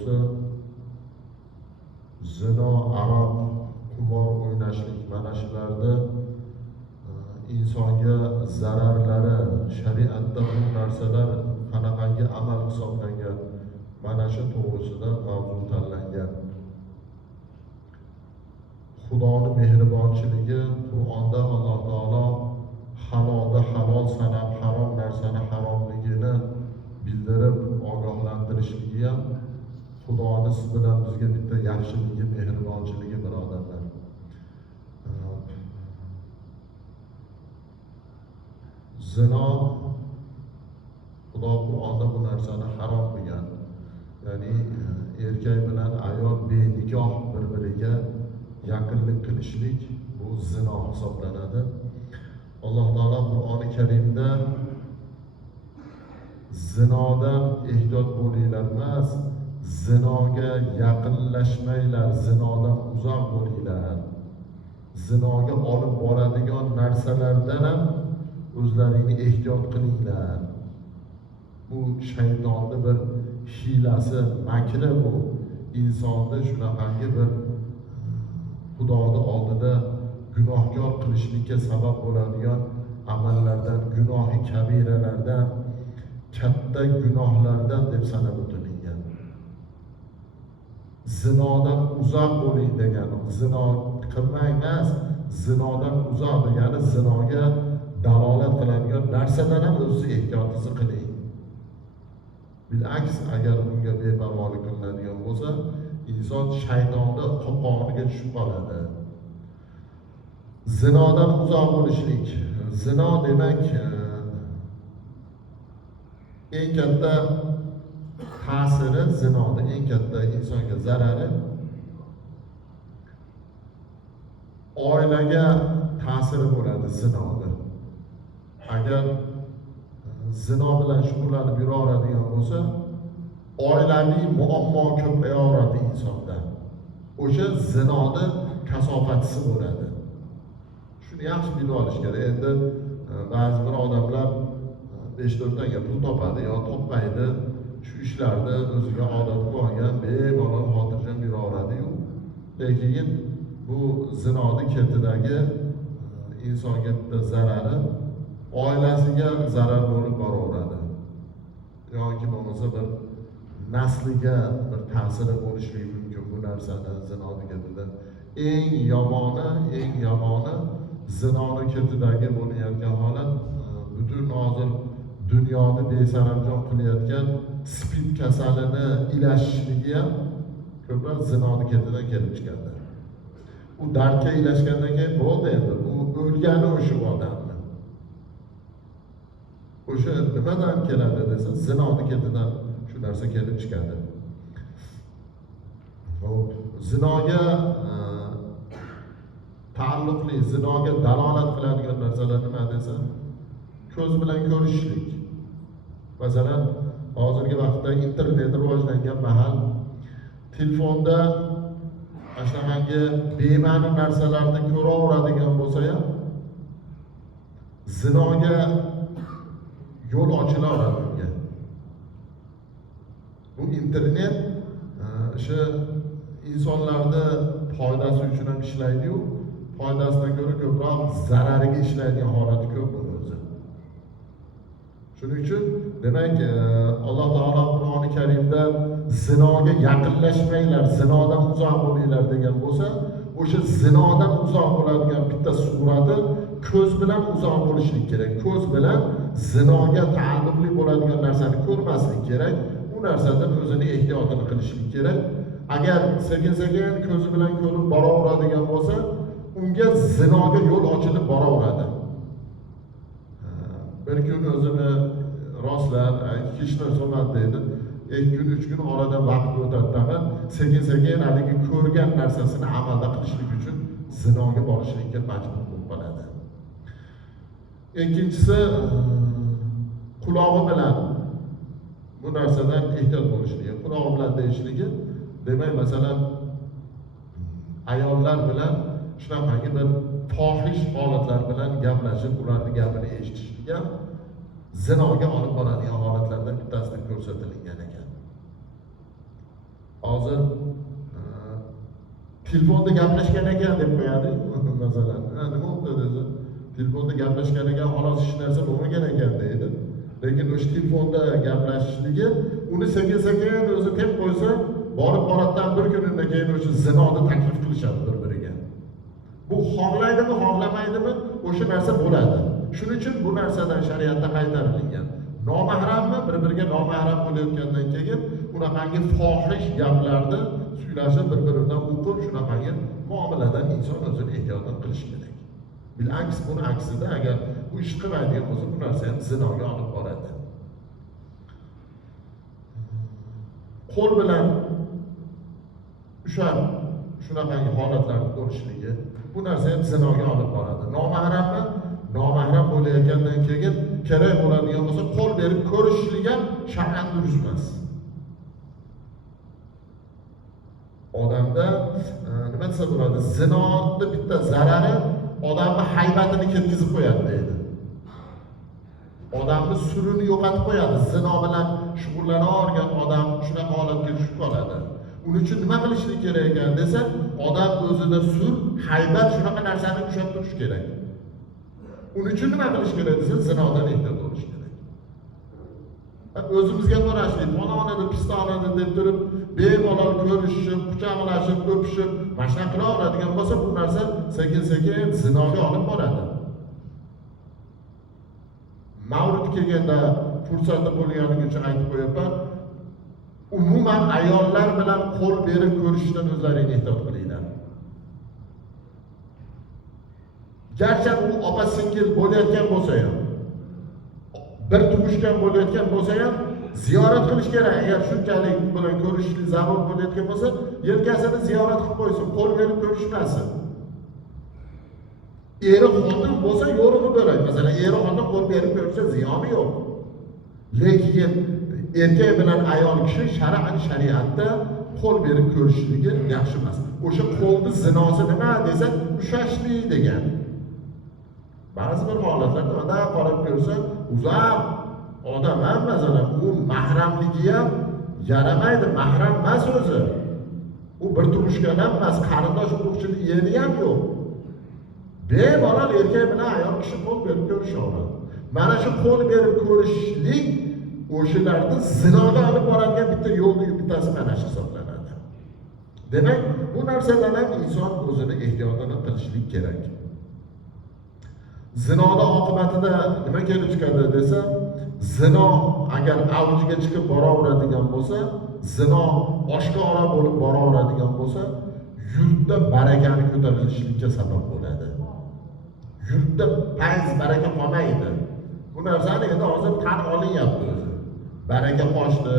bo'lsa, zino, aroq, qumor o'ynashlik mana shularda insonga zararlari, shariatda bu narsalar qanaqangi amal hisoblangan, mana shu to'g'risida mavzu tanlangan. Xudoning mehribonchiligi, Qur'onda Alloh taolo halolni halol sanab, harom narsani haromligini bildirib ogohlantirishligi ham Xudoning siz bilan bizga bitta yaxshiligi, mehribonchiligi, birodarlar. Zino, Xudo Qur'onda bu narsani harom qilgan. Ya'ni erkak bilan ayol benikoh bir-biriga yaqinlik qilishlik bu zino hisoblanadi. Alloh taolo Qur'oni Karimda zinodan ehtiyot bo'linglar emas, zinoga yaqinlashmanglar, zinodan uzoq bo'linglar. Zinoga olib boradigan narsalardan ham o'zlaringni ehtiyot qilinglar. Bu shaytonning bir hiylasi, makri bu. Insonni shunaqangi bir Xudoning oldida gunohkor qilishlikka sabab bo'ladigan amallardan, gunohi kabiralardan, katta gunohlardan deb sanab o'tilgan. Zinodan uzoq bo'ling degan, zino qilmang emas, zinodan uzoq degani zinoga dalolat qiladigan narsadan ham o'zingiz ehtiyotingizni qiling. Bil'aks, agar bunga beparvolik qilinadigan bo'lsa, inson shaytonning qo'pqoniga tushib qoladi. Zinodan uzoq bo'lishlik. Zino demak eng katta ta'siri, zinoning eng katta insonga zarari oilaga ta'siri bo'ladi zinoning. Agar zino bilan shug'ullanib yuraveradigan bo'lsa, oilaviy muammo ko'payaveradi insonda. O'sha zinoning kasofatchisi bo'ladi. Shuni yaxshi bilib olish kerak. Endi ba'zi bir odamlar 5-4 tanga pul topadi yo topmaydi, shu ishlarni o'ziga odat qilib olgan, bemalol xotirjam yuraveradi-yu. Lekin bu zinoning ketidagi insonga zarari oilasiga zarar bo'lib boraveradi. Yoki bo'lmasa bir nasliga bir ta'siri bo'lishligi mumkin bu narsani zinoning ketida. Eng yomoni zinoning ketidagi bo'layotgan holat butun hozir dunyoni besaranjom qilayotgan spid kasalini ilashishligi ham ko'proq zinoning ketidan kelib chiqadi. U dardga ilashgandan keyin bo'ldi, endi u o'lgani o'sha odamni. O'sha nimadan keladi desa, zinoning ketidan shu narsa kelib chiqadi. Zinoga taalluqli, zinoga dalolat qiladigan narsalar nima desa, ko'z bilan ko'rishlik. Masalan, hozirgi vaqtda internet rivojlangan mahal telefonda ashunaqangi bema'ni narsalarni ko'raveradigan bo'lsa ham zinoga yo'l ochilaveradi unga. Bu internet o'sha insonlarni foydasi uchun ham ishlaydi-yu, foydasidan ko'ra ko'proq zarariga ishlaydigan holati ko'p buni o'zi. Shuning uchun demak Alloh taolo Qur'oni Karimda zinoga yaqinlashmanglar, zinodan uzoq bo'linglar degan bo'lsa, o'sha zinodan uzoq bo'ladigan bitta surati ko'z bilan uzoq bo'lishlik kerak. Ko'z bilan zinoga taalluqli bo'ladigan narsani ko'rmaslik kerak. Bu narsadan o'zini ehtiyotini qilishlik kerak. Agar sekin-sekin ko'zi bilan ko'rib boraveradigan bo'lsa, unga zinoga yo'l ochilib boraveradi. Bir kun o'zini rostlar, kishni so'mat deydi. 2 kun, 3 kun oradan vaqt o'tadi tag'in, sekin-sekin haligi ko'rgan narsasini amalda qilishlik uchun zinoga borishlikka majbur bo'lib qoladi. Ikkinchisi, qulog'i bilan bu narsadan ehtiyot bo'lishligi. Qulog'i bilan deyishligi, demak, masalan, ayollar bilan shunaqangi bir fohish holatlar bilan gaplashib, ularning gapini eshitishlik ham zinoga olib boradigan holatlardan bittasi deb ko'rsatilgan ekan. hozir telefonda gaplashgan ekan deb qo'yadi masalan. Nima bo'ldi dedi? Telefonda gaplashgan ekan, xolos hech narsa bo'lmagan ekan deydi. Lekin o'sha telefonda gaplashishligi uni sekin-sekin o'zi deb qo'ysa, borib boradidan bir kundan keyin o'sha zinoni taklif qilishadi bir-biriga. Bu xohlaydimi, xohlamaydimi, o'sha narsa bo'ladi. Shuning uchun bu narsadan shariatda qaytarilgan. Nomahrammi, bir-biriga nomahram bo'layotgandan keyin unaqangi fohish gaplarni suylashib bir-biridan o'qib shunaqangi muomaladan inson o'zini ehtiyotdan qilish kerak. Bil'aks buni aksida agar bu ish qilmaydigan bo'lsa, bu narsa ham zinoga olib boradi. Qo'l bilan shunaqangi holatlarni ko'rishligi, bu narsa ham zinoga olib boradi. Nomahrammi? Nomahram bo'layotgandan keyin kerak bo'ladigan bo'lsa, qo'l berib ko'rishlik ham shar'an durust emas. Odamda nima desa bo'ladi? Zinoning bitta zarari odamning haybatini ketkizib qo'yadi deydi. Odamning surini yo'qotib qo'yadi. Zino bilan shug'ullanadigan odam shunaqa holatga tushib qoladi. Uning uchun nima qilishlik kerak ekan desa, odam o'zida sur, haybat shunaqa narsani ushlab turish kerak. Uning uchun nima qilish kerak desa, zinodan ehtiyot bo'lish kerak. O'zimizga qarashlik, falonada, pistonada deb turib, bemalol ko'rishib, quchoqlashib, o'pishib, mashina qila oladigan bo'lsa, bu narsa sekin-sekin zinoga olib boradi. Mavrid kelganda fursati bo'lganligi uchun aytib qo'yaman. Umuman ayollar bilan qo'l berib ko'rishdan o'zlaringiz ehtiyot qilinglar. Garchi u opa-singil bo'layotgan bo'lsa ham, bir tug'ishgan bo'layotgan bo'lsa ham ziyorat qilish kerak. Agar shunchalik bilan ko'rishlik zarur bo'layotgan bo'lsa, yelkasini ziyorat qilib qo'ysin, qo'l berib ko'rishmasin. Eri xotin bo'lsa yo'rig'i bo'ladi. Masalan, eri xotin qo'l berib ko'rsa ziyoni yo'q. Lekin erkak bilan ayol kishi shar'an shariatda qo'l berib ko'rishligi yaxshi emas. O'sha qo'lni zinosi nima desa, ushashlik degan. Ba'zi bir holatlarda odam qarab ko'rsa, uzoq odam ham masalan, u mahramligi ham yaramaydi, mahram emas o'zi. U bir turmushgan ham emas, qarindosh urug'chilik yeri ham yo'q. Bemalol erkak bilan ayol kishi qo'l berib ko'risha oladi. Mana shu qo'l berib ko'rishlik o'shalarni zinoga olib boradigan bitta yo'lning bittasi mana shu hisoblanadi. Demak, bu narsadan ham inson o'zini ehtiyotini qilishlik kerak. Zinoda oqibatida nima kelib chiqadi desa, zino agar avjiga chiqib boraveradigan bo'lsa, zino oshkora bo'lib boraveradigan bo'lsa, yurtda barakani ko'tarilishlikka sabab bo'ladi. Yurtda fayz baraka qolmaydi. Bu narsani endi hozir tan olinyapti o'zi. Baraka qochdi,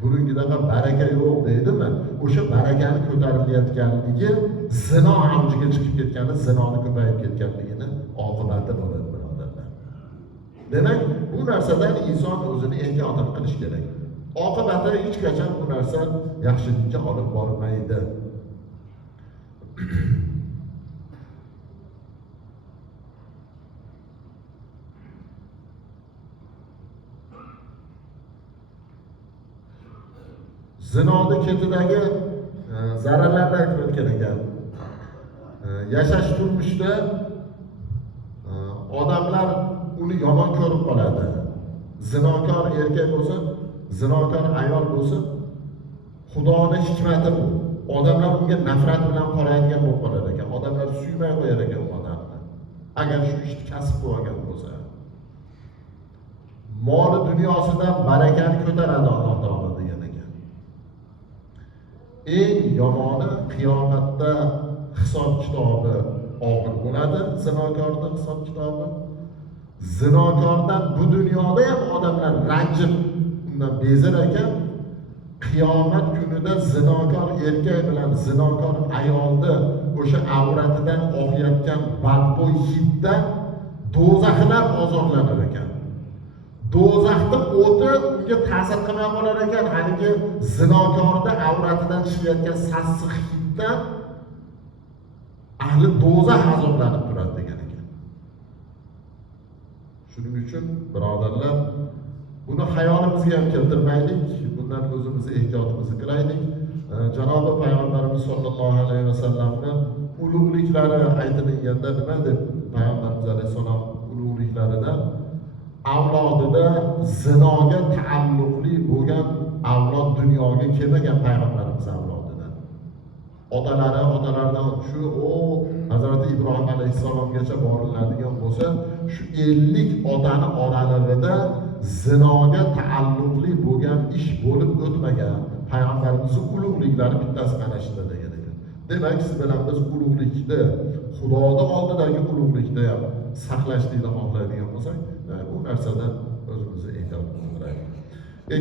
buningidaqa baraka yo'q deydimi? O'sha barakani ko'tarilayotganligi zino avjiga chiqib ketgani, zinoni ko'payib ketganligini oqibati bo'ladi, birodarlar. Demak, bu narsadan inson o'zini ehtiyotini qilish kerak. Oqibati hech qachon bu narsa yaxshilikka olib bormaydi. Zinoning ketidagi zararlarni aytib o'tgan ekan. Yashash turmushda odamlar uni yomon ko'rib qoladi. Zinokor erkak bo'lsa, zinokor ayol bo'lsa, Xudoning hikmati bu. Odamlar unga nafrat bilan qaraydigan bo'lib qolar ekan. Odamlar suymay qo'yar ekan u odamni. Agar shu ishni kasb qilgan bo'lsa. Mol dunyosidan barakani ko'taradi Alloh taolo degan ekan. Eng yomoni qiyomatda hisob kitobi og'ir bo'ladi, zinokorning hisob kitobi. Zinokordan bu dunyoda ham odamlar ranjib undan bezar ekan. Qiyomat kunida zinokor erkak bilan zinokor ayolni o'sha avratidan oqayotgan badbo'y hiddan do'zaxlar ozorlanar ekan. Do'zaxda o'ti unga ta'sir qilmay qolar ekan, haligi zinokorda avratidan chiqayotgan sassiq hiddan ahli do'zax azoblanib turadi degan ekan. Shuning uchun birodarlar, buni xayolimizga ham keltirmaylik, bundan o'zimizni ehtiyotimizni qilaylik. Janobi Payg'ambarimiz sollallohu alayhi vasallamni ulug'liklari aytilganda nima deb Payg'ambarimiz alayhissalom ulug'liklarida avlodida zinoga taalluqli bo'lgan avlod dunyoga kelmagan Payg'ambarimiz avlodidan. Otalaridan shu Hazrati Ibrohim alayhissalomgacha boriladigan bo'lsa, shu 50 otani oralig'ida zinoga taalluqli bo'lgan ish bo'lib o'tmagan Payg'ambarimizning ulug'liklari bittasi mana shunda degan ekan. Demak, siz bilan biz ulug'likni, Xudoning oldidagi ulug'likni ham saqlashni xohlaydigan bo'lsak, bu narsada o'zimizni ehtiyot qilib